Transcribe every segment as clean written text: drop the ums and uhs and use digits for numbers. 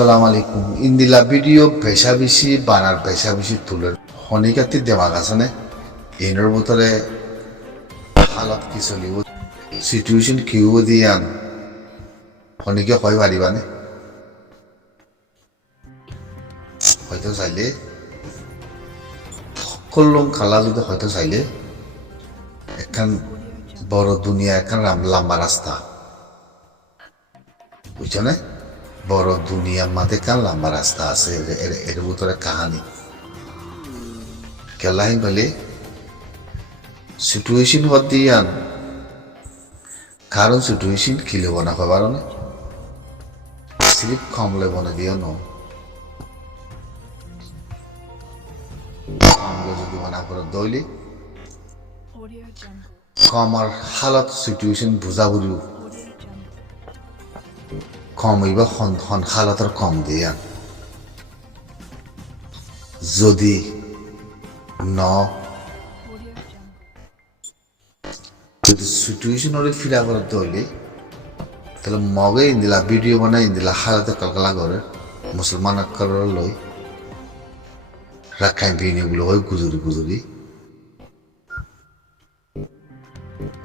আসসালামু আলাইকুম ইন্দিলা ভিডিও বেশা বেশি বানার বেশা বেশি তুলের শনিকাতি দেমাগ আছে নে এনের ভিতরে হালত কি চলিব সিচুয়েশন কিউ দিয়ান শনিকে কয় পারিবানে হয়তো চাইলে সকল খালা যদি হয়তো চাইলে একখান বড় দুনিয়া একখান লম্বা রাস্তা বুঝছো না বড় দুনিয়ার মাঝে কান লম্বা রাস্তা আছে এর ভিতরে কাহানি কেলাই বলে সিচুয়েশন হত দিয়ান কারণ সিচুয়েশন কি লেব না পাবার না সিরিপ কম লেব না দিও ন কমলে যদি মনে করো দইলে কমার হালত সিচুয়েশন বুঝা বুঝু কম হইবা খন হালতের কম দিয়ান যদি ন যদি সিচুয়েশন ওরে ফিরা করতে হইলে তাহলে মগে ইন্দিলা ভিডিও বানাই ইন্দিলা হালতে কালকালা করে মুসলমান লই রাখাই ভিনিগুলো হয় গুজুরি গুজুরি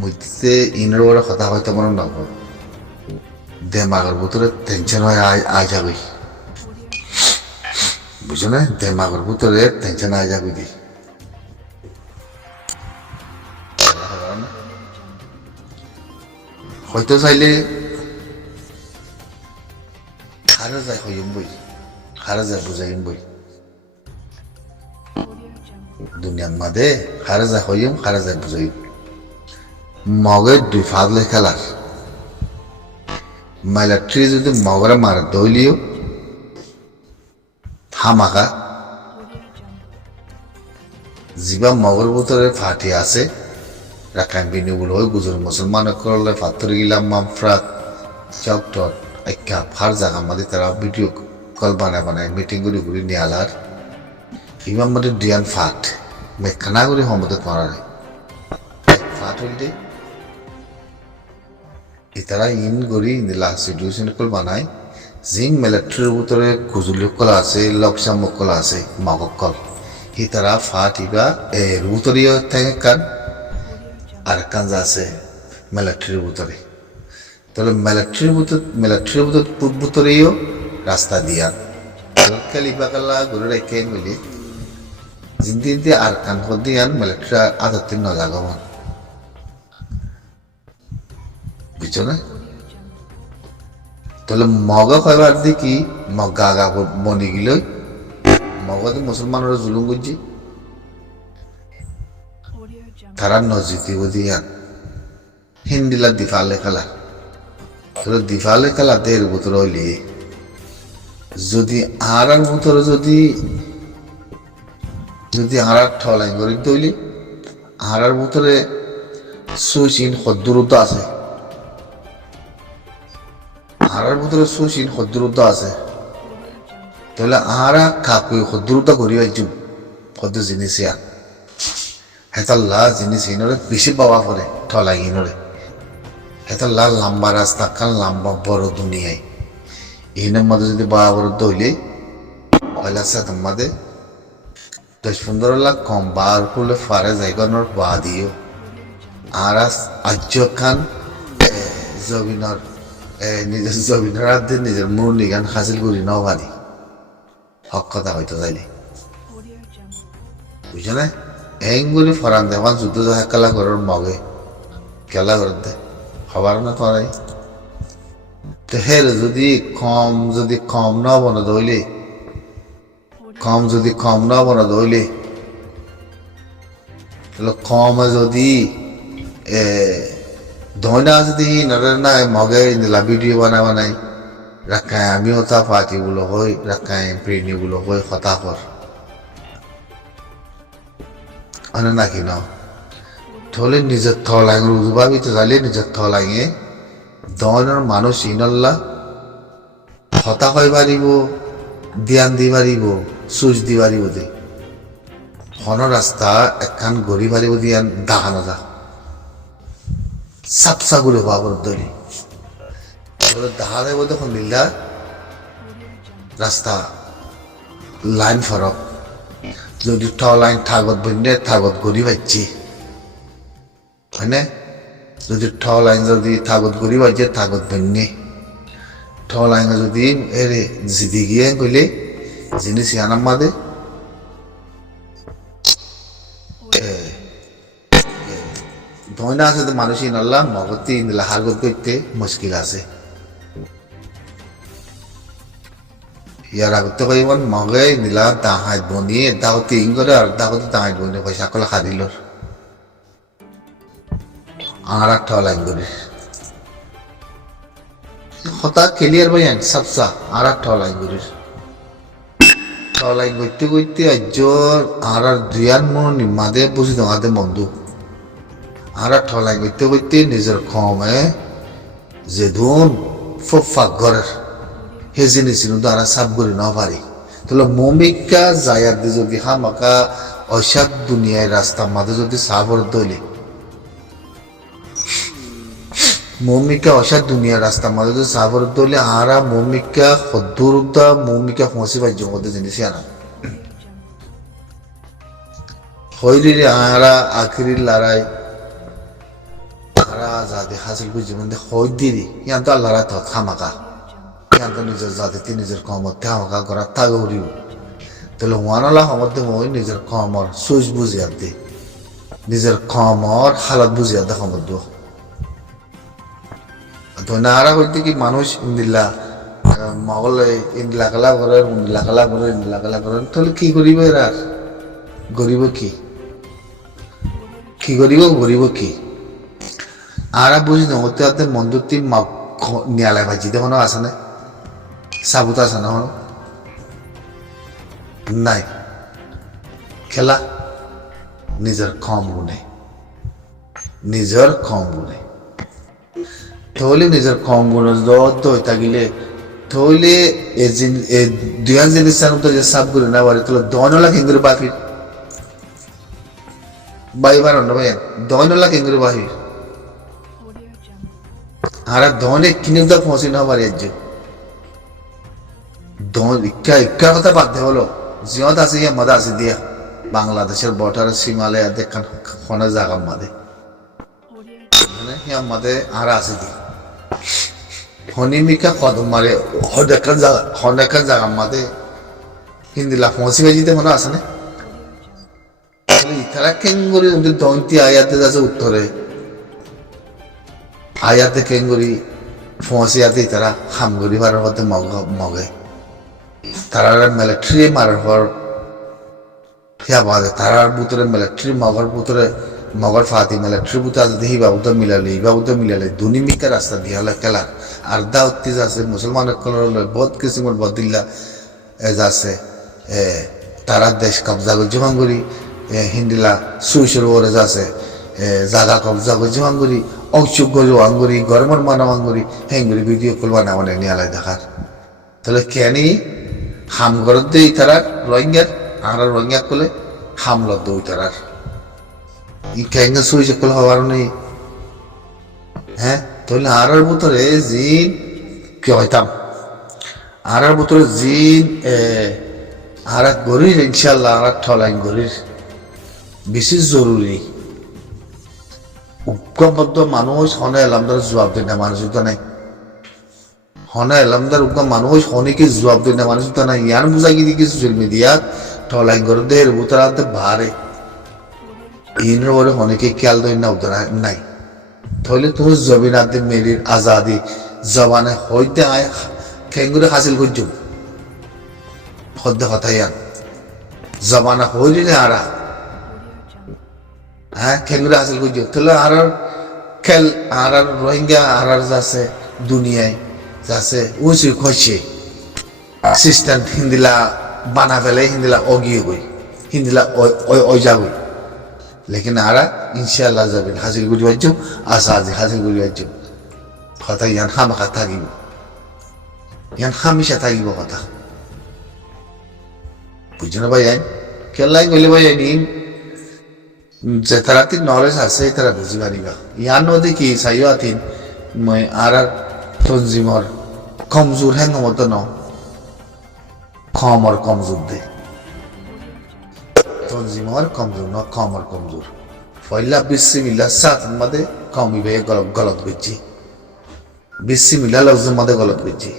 মধ্যে ইনের বড় কথা হয়তো মনে না দেমাগের ভিতরে টেনশন হয় আয় যাবে বুঝো না দেমাগের ভিতরে টেনশন আয় যাবে দি হয়তো চাইলে হারা যায় হইম বই হারা যায় বুঝাইম বই দুনিয়ার মাঝে হারা যায় হইম হারা যায় বুঝাইম মগের দুই ফাদলে খেলার মিলিটারি যদি মগরে মারে দইলিও হামাকা জিবা মগর ভিতরে ফাটি আছে রাখাইন বিনিগুলো হয় গুজর মুসলমান করলে ফাত্তর গিলাম মামফরাত চকটট একটা ফার জায়গা মাঝে তারা ভিডিও কল বানায় মিটিং করে ঘুরি নিয়ে আলার ইমাম মাঝে ডিয়ান ফাট মেখানা করে সম্মত মারারে ফাট হইলে ইতারা ইন গড়ি ইন্দিলা সিচুয়েশন কল বানায় জিং মিলিটারির ভিতরে গুজুলি কলা আছে লকসাম কলা আছে মগকল ইতারা ফাট ইবা এর ভিতরেও থাকে কান আর কান আছে মিলিটারির ভিতরে তাহলে মিলিটারির ভিতরেও রাস্তা দিয়া কালিবা কালা গরু রেখে মিলি জিন্দি আর কান দিয়ান মিলিটারি আদতির নজাগমন বুঝছো না তাহলে মগা কয়বার দেখি মগা আগা বনি গিল মগা মুসলমানের জুলুম করছি তারা নজিতি দিয়ান হিন্দিলা দিফালে খেলা তাহলে দিফালে খেলা দের ভিতরে হইলে যদি আর ভিতরে যদি আর ঠলাই করে তৈলি আর ভিতরে সুচিন সদ্দূরত্ব আছে আর ভিতরে সুচিন সদ্দূরত্ব আছে তাহলে আর কাকুই সদ্দূরত্ব করি আইছু সদ্য জিনিস হেতাল্লা জিনিস ইনরে বেশি পাওয়া পরে ঠলাই ইনরে হেতাল্লা লম্বা রাস্তা কান লম্বা বড় দুনিয়ায় ইনের মধ্যে যদি বাবা বড় দইলে পয়লা সাথে মধ্যে 10-15 লাখ কম বার করলে ফারে জায়গানোর বা দিও আর আজ্য খান জবিনর নিজের জবিনের আদে নিজের মুরনি গান হাসিল করি নাও পারি হক কথা হয়তো চাইলে বুঝছো না এইগুলি ফরান দেওয়ান যুদ্ধ খেলা করার মগে খেলা করে দে খবর না তোরাই তো হের যদি কম না বনা দইলে কম না বনা দইলে তাহলে কম যদি ধয়না যদি না মগে নিলা ভিডিও বানাই রাখায় আমিও তা পাতিগুলো হই রাখায় প্রেণীগুলো হই হতাশর মানে নাকি ন থলে নিজের থলাং রুজবাবি তো চাইলে নিজের থলাঙে ধরনের মানুষ ইনল্লা হতা হয়ে পারিব ধ্যান দি পারিব সুচ দি পারিব দে হন রাস্তা একখান গড়ি পারিব দিয়ান দাহানো যা সাপসা করে হওয়া দলি দাহা দেব তখন নীলা রাস্তা লাইন ফরক যদি ঠ লাইন থাগত বন্যে থাগত গড়ি পাইছি হয়নে যদি ঠ লাইন যদি থাগত গড়ি পাইছে থাগত বন্যে ঠ লাইন যদি এরে জিদি গিয়ে কইলে জিনিস ইয়ানাম মাদে ধয়না আছে তো মানুষ ইনল্লাহ মগতি ইনলা হারগত করতে মুশকিল আছে ইয়ার আগতে কইবন মগে নিলা দাহাই বনি দাওতি ইংরে আর দাওতি দাহাই বনি পয়সা কলা খাদিলর আর একটা লাইন করে হতা ক্লিয়ার ভাইয়ান সবসা আর একটা লাইন করে লাইন করতে করতে আজর আর দুয়ার মন নিমাদে বুঝি দঙাতে বন্ধু আর একটা লাইন করতে করতে নিজের খমে যে ধুন ফুফা ঘরের সেই জিনিস কিন্তু আর সাফ করে না পারি তাহলে মমিকা জায়ার দিয়ে যদি হামাকা অসাদ দুনিয়ায় রাস্তার মাঝে যদি সাফর দইলে মমিকা অসাদ দুনিয়ার রাস্তার মাঝে যদি সাফর দইলে আরা মমিকা হদ্দুরুদ্দা মমিকা ফসি পাই জগতে জিনিস আনা হইরে আরা আখিরি লড়াই আরা আজাদি হাসিল করে জীবন দিয়ে হই দিদি ইয়ান তো আল্লাহ রাত খামাকা নিজের জাতিতে নিজের কমতে হামকা করার তাগে উড়িও তাহলে ওয়ানালা সমর্থে মই নিজের কমর সুইচ বুঝিয়া দে নিজের কমর হালত বুঝিয়া দে সমর্থ তো নারা হইতে কি মানুষ ইন্দিল্লা মগলে ইন্দিলা কালা করে ইন্দিলা কালা করে ইন্দিলা কালা করে তাহলে কি করিব এরা গরিব কি গরিব কি আরা বুঝি নতে আতে মন্দুতি নিয়ালায় ভাজি দেখো আছে না সাবুত আছে না নাই খেলা নিজের কম গুণে তাহলে নিজের কম গুণ থাকিলে তাহলে দুয়ান জিনিস যে সাব করে না পারে তাহলে দনলা কেঙ্গুরি বাহির বাইবার অন্য ভাই দনলা কেঙ্গুরি বাহির আর দনে কিনে পৌঁছে না পারে ইক্কা কথা বাদ দে হলো জিয়ত আছে ইয়া মাদা আছে দিয়া বাংলাদেশের বর্ডারের সীমালয় দেখান খনে জায়গা মাদে মানে ইয়া মাদে আর আছে দিয়া হনিমিকা কদম মারে হনেকান জায়গা মাদে হিন্দিলা পৌঁছি বাজিতে মনে আছে না ইতারা কেঙ্গুরি দন্তি আয়াতে আছে উত্তরে আয়াতে কেঙ্গুরি ফসিয়াতে তারা হামগুড়ি মারার মধ্যে মগে তারা মিলিটারি মারার পর হিয়া বাদে তারার বুতরে মিলিটারি মগর ফাতি মিলিটারি বুতে আছে হিবাবুতে মিলালে দুনিমিকা রাস্তা দিয়া হলে খেলার আর দাউত্তিজ আছে মুসলমানের বহুত কিসিমের বদিল্লা আছে তারা দেশ কবজা করে জমাঙ্গুরি হিন্দিলা সুইসের ওরে আছে জাগা কবজা করে জমাঙ্গুরি অংশুক গরু আঙ্গুরি গরমের মানব আঙ্গুরি হেঙ্গুরি ভিডিও করবা না মানে নিয়ালাই দেখার তাহলে কেনি হাম ঘরত দেই তারার রোহিঙ্গার আর রোহিঙ্গা করলে হামলত দই তারার ই কেঙ্গা সুই সকল হওয়ার নেই হ্যাঁ তাহলে আর ভিতরে জিন কি হইতাম আর ভিতরে জিন আর গরির ইনশাল্লাহ আর ঠলাইন গরির বেশি জরুরি ঐক্যবদ্ধ মানুষ হনে এলামদার জবাব দেয় না মানুষ তো নাই হনে এলামদার ঐক্য মানুষ হনিকে জবাব দেয় না মানুষ তো নাই ইয়ান বুঝাই কি দেখি সোশ্যাল মিডিয়াত ঠলাই করে দেহের বুতরাতে ভারে ইনের ওরে হনিকে খেয়াল দেয় না উত্তর নাই তাহলে তুমি জবিনাতে মেরির আজাদি জবানে হইতে আয় খেঙ্গুরে হাসিল করছো হদ্দ কথা ইয়ান জবানে হইলে আরা হ্যাঁ খেঙ্গুরে হাসিল করছো তাহলে আর খেল আর রোহিঙ্গা আর যাচ্ছে দুনিয়ায় যাচ্ছে উঁচু খসে সিস্টেম হিন্দিলা বানা ফেলে হিন্দিলা অগিয়ে গই হিন্দিলা ওইজা গই লেকিন আরা ইনশাল্লাহ যাবেন হাসিল করি পারছ আশা আজি হাসিল করি পারছ কথা ইয়ান হামাখা থাকিব ইয়ান হামিশা থাকিব কথা বুঝছো না ভাই আইন খেলাই গেলে ভাই আইন যে তারাতি নলেজ আছে তারা বুঝি পারিবা ইয়ান নদী কি চাইও আথিন মই আর তঞ্জিমর কমজোর হ্যাং মতো ন কমর কমজোর দে তনজিমর কমজোর ন কমর কমজোর পয়লা বিসমিল্লাহ সাত মাদে কমি বে গলত বুঝছি বিসমিল্লাহ লফজ মাদে গলত বুঝছি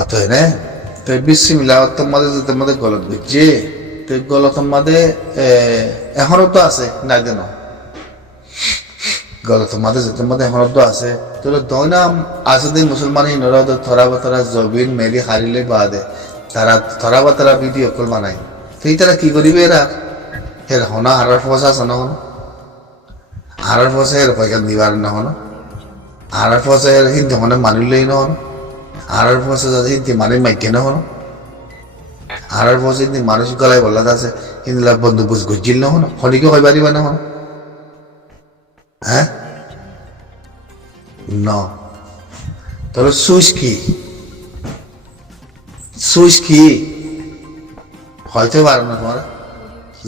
অতএব না তো বিসমিল্লাহ মাদে যেতে মাদে গলত বুঝছি তো গলত মাদে এখনো তো আছে নাই দেন গলত মাদে যেতে মাদে এখনো তো আছে তো দয়না আছে দিন মুসলমান হিনরা তো থরা বতরা জবিন মেরি হারিলে বাদে তারা থরা বতরা ভিডিও কল বানাই তো এই তারা কি করিবে এরা এর হনা হারার পয়সা আছে না হনো হারার পয়সা এর পয়সা নিবার না হনো হারার পয়সা এর হিন্দি হনে মানিলেই না হনো হারার পয়সা যাতে হিন্দি মানি মাইকে না হনো হারার পয়সা হিন্দি মানুষ গলায় বলা আছে হিন্দি বন্ধু বুঝ গুজিল না হনো হনিকে কই পারিবা না হনো হ্যাঁ ন তোর সুইচ কি হয়তো পারো না তোমার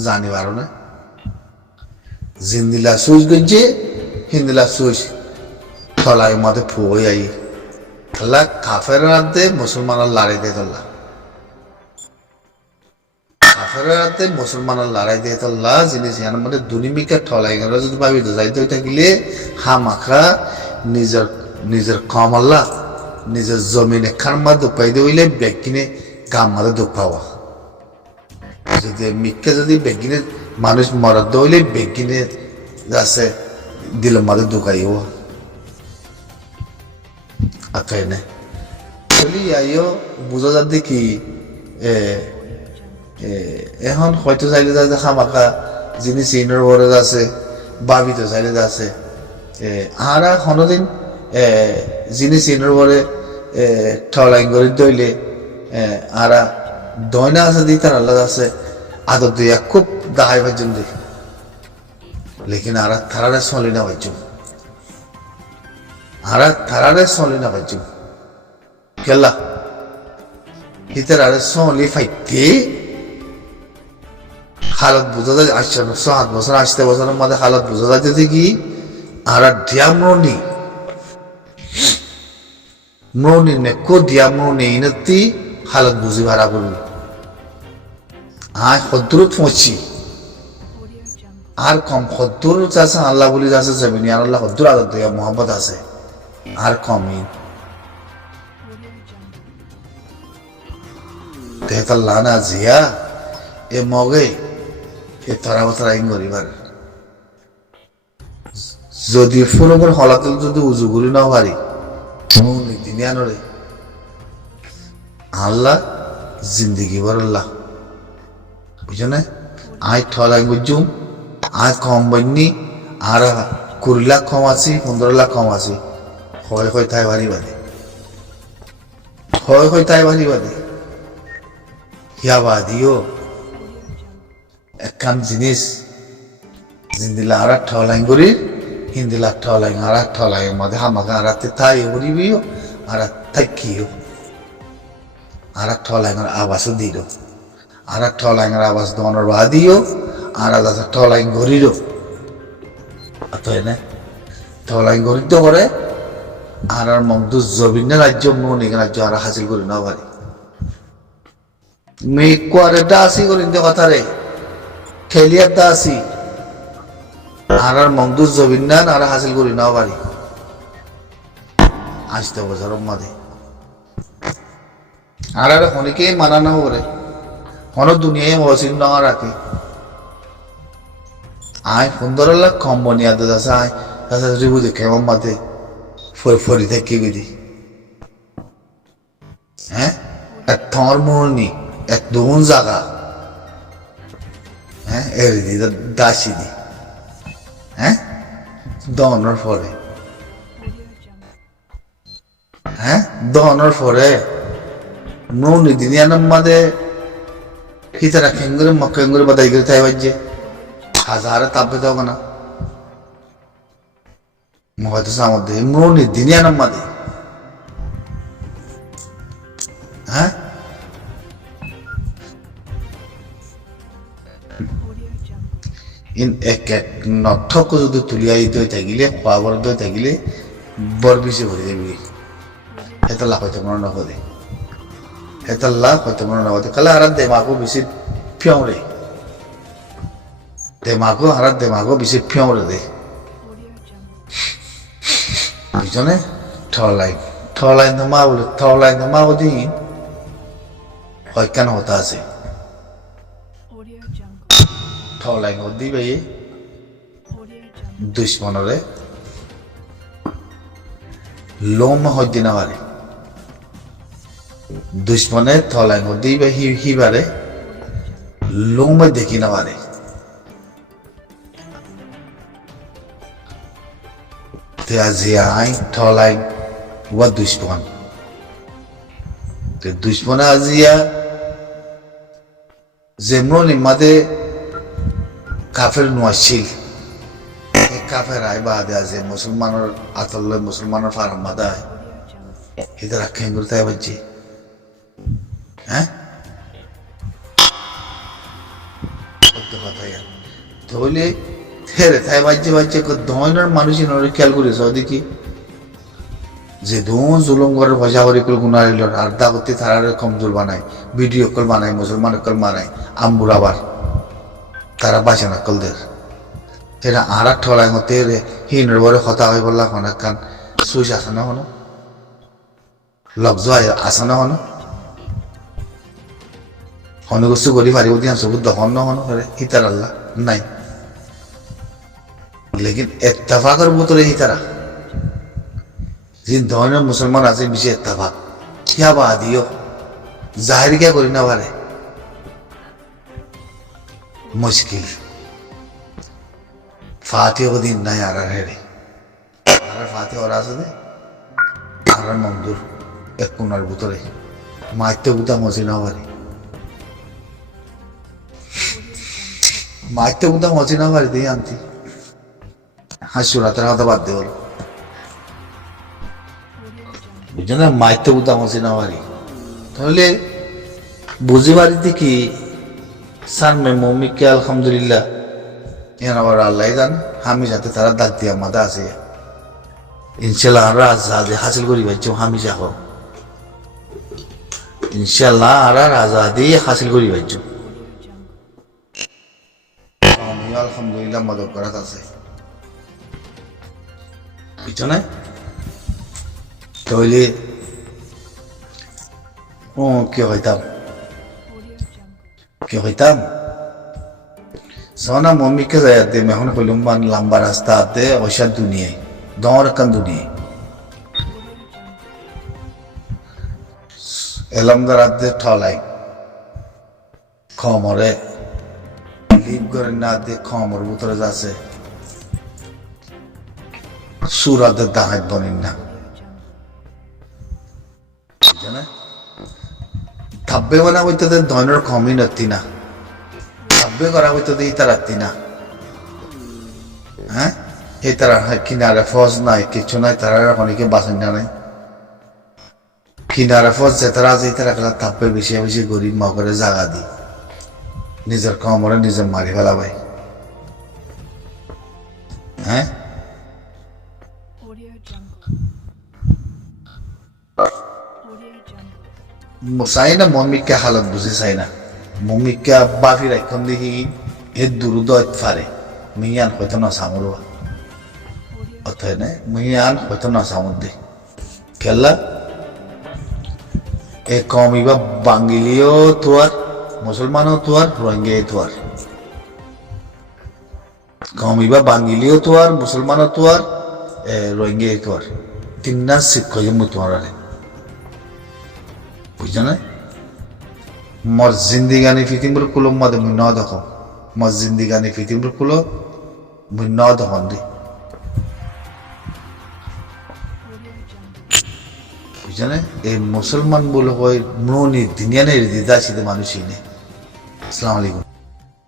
জানি পারো না জিন্দিলা সুইচ গজ্জে হিন্দিলা সুইচ থলাই মতে ফুই আই থালা কাফের রাতে মুসলমানের লড়াই দিয়ে তোলা কাফের রাতে মুসলমানের লড়াই দিয়ে তোলা জিনিস ইয়ার মধ্যে দুনিমিকা ঠলাই গেল যদি ভাবি যাইতে থাকিলে হামাখা নিজের কমল্লা নিজের জমিন এখান মাঝে দুপাই দিলে ব্যক্তিনে গাম মাঝে দুঃখ পাওয়া যদি মিথ্যা যদি বেগিনে মানুষ মরাদ হইলে বেগিনে আছে দিল মাঝে ঢুকাইব আকাইনে চলি আইও বুঝা যার দেখি এখন হয়তো চাইলে যাতে খামাখা যিনি চিনের বরজ আছে বাবিতে চাইলে আছে আরা কোনোদিন যিনি চিনের বরে ঠলাই করে দইলে আরা দয়না আছে দিতার আল্লাহ আছে আদর দিয়া খুব দাহাই ভাজন দে লেকিন আরা থারারে চলি না ভাইজু আরা থারারে চলি না ভাইজু কেলা হিতার আরে চলি ফাইতে হালত বুঝা যায় 7 বছর 8 বছরের মধ্যে হালত বুঝা যাইতেছে কি আরা ডিয়ামনি মনি নে কো ডিয়ামনি ইনতি হালত বুঝি ভাড়া করবি আয় হদ্দুরত পৌঁছি আর কম হদ্দুর আছে আল্লাহ বলি আছে জমিনি আর আল্লাহ হদ্দুর আদর দেয়া মোহাম্মদ আছে আর কমই তেতাল্লাহ না জিয়া এ মগে এ তরা বতরা ইন করিবার যদি ফুলগর হলাতল যদি উজু করি না পারি দিনিয়ানরে আল্লাহ জিন্দিগি বর আল্লাহ বুঝছো না আয় ঠলাই বুঝুম আয় কম বন্যি আর 20 লাখ কম আছি 15 লাখ কম আছি হয় তাই ভারি বাদে হয় তাই ভারি বাদে হিয়া বাদিও একখান জিনিস জিন্দিলা আর ঠলাই করি হিন্দিলা ঠলাই আর ঠলাই মধ্যে হামাকা আর তাই করিবিও আর থাকিও আর ঠলাই আবাসও দিল আর ঠলাই আবাস দনের বাদিও আর ঠলাই গরির না ঠলাই গরিত করে আর মগদু জবিন রাজ্য মৌনিক রাজ্য আর হাসিল করি না পারি মেয়ে কোয়ারে দাসি করি কথা রে খেলিয়ার দাসি আর মগদু জবিন আর হাসিল করি না পারি 8 বছরের মধ্যে আর অনেকেই মানানো করে কোনো দুনিয়ায় মসিন না রাখে আয় 15 লাখ কম বনিয়াদ আছে আয় তাছাড়া রিবু দেখে আমার মাঝে ফরি থেকে বিধি হ্যাঁ এক থর মরনি এক দুন জায়গা হ্যাঁ এর দাসি দি হ্যাঁ দনের পরে হ্যাঁ দনের পরে মৌনি দিনিয়ানের মাঝে হিতারা খেঙ্গুরে মক্কেঙ্গুরে বাদাই করে তাই বাজছে হাজারে তাপে দেবো না হয়তো সামর্থ্য মৌনি দিনিয়ানের মাঝে হ্যাঁ এক এক নথক যদি তুলিয়া দিতে থাকিলে খোৱা বৰ থাকিলে বৰ বেছি ভৰি যাবি এটা লাভ হয়তো মনে নকৰে হেতাল্লাহ হয়তো মনে না হতে কালে আর দেমাগো বেশি ফিয়রে দেমাগো বেশি ফিয়রে দে বুঝছনে ঠলাইন তো মা বলি হয় কেন হতা আছে ঠলাইন দি ভাই দুশ্মনরে লোম হইতে না পারে দুশ্মনে থলাইন দি বা হিবারে লোম দেখি না পারে তে আজিয়া আই থলাইন ওয়া দুশ্মন তে দুশ্মনে আজিয়া যেমন ইমাদে কাফের নোয়াশিল কাফের আই বাদে আছে মুসলমানের আতল্লে মুসলমানের ফারাম বাদায় এটা রাখেন করতে পারছি হ্যাঁ তাহলে থেরে তাই বাজছে ধরনের মানুষই নরে খেয়াল করেছ দেখি যে ধন জুলুম করে ভজা করে গুনারিল আর দাগতে তারা কমজোর বানায় ভিডিও কল বানায় মুসলমান কল বানায় আম্বুর আবার তারা বাঁচে না কলদের এটা আর ঠলাই মতে হিনের বরে কথা হয়ে বললা অনেক কান সুইচ আসে না হনো লগ্জ আসে না হনো হনুগস্ত করি পারিব দিয়া সবুত দহন ন হনো হিতার আল্লাহ নাই লেকিন এত্তেফাকের ভিতরে হিতারা যে ধরনের মুসলমান আছে বেশি এত্তেফাক কিয়া বা দিও জাহির কিয়া করি না পারে মুশকিল ফাতিহ দিন নাই আর হেরে আর ফাতিহ ওরা আছে দে আর মন্দুর এক কোনার ভিতরে মাইতে গুতা মজি না পারে মাইতে গুতা মজি না পারে দিয়ে আনতি হাসু রাতের কথা বাদ দে বলো বুঝছো না মাইতে গুতা মজি না পারি তাহলে বুঝি পারিতে কি সার মে মমিকে আলহামদুলিল্লাহ এর আবার আল্লাহ জান আমি যাতে তারা দাগ দিয়া মাদা আছে ইনশাল্লাহ আমরা আজাদে হাসিল করি পাইছো আমি যাহ ইনশাল্লাহ আর আজাদি হাসিল করি পাইছো আমি আলহামদুলিল্লাহ মদত করাত আছে বুঝছো না তাহলে ও কি হইতাম सोना मम्मी के जाते मैं हूं कोलुम्बान लंबा रास्ता आते औषध दुनिया दौर कन दुनिया एलमदार आते ठलाई खमरे लिप करे ना आते खमर उतर जासे सूरत दाहत बनिना जाने थब्बे बना होते थे धनर खमी नती ना বে করা হইতো এই তারাতি না হ্যাঁ এই তারা কিনারে ফজ নাই কিছু নাই তারা অনেকে বাসন না নাই কিনারে ফজ যে তারা যে তারা খেলা তাপে বেশি বেশি গরিব মা করে জাগা দি নিজের কমরে নিজে মারি ফেলা ভাই হ্যাঁ চাই না মমিকে হালত বুঝে চাই না মমিকা বাফি রাখন দেখি এ দুরুদ ফারে মিয়ান হয়তো না সামর অথয় না মিয়ান হয়তো না সামর দে খেলা এ কমিবা বাঙ্গিলিও তোয়ার মুসলমানও তোয়ার রোহিঙ্গা তোয়ার কমিবা বাঙ্গিলিও তোয়ার মুসলমানও তোয়ার রোহিঙ্গা তোয়ার তিনটা শিক্ষক তোমার বুঝছো না মর জিন্দিগানি ফিতিম কুলো মদে মুই ন দেখো মর জিন্দিগানি ফিতিম কুলো মুই ন দেখন দি বুঝছেন এই মুসলমান বলে হয় মনি দুনিয়া নেই দিদা সিদে মানুষই নেই আসসালামু আলাইকুম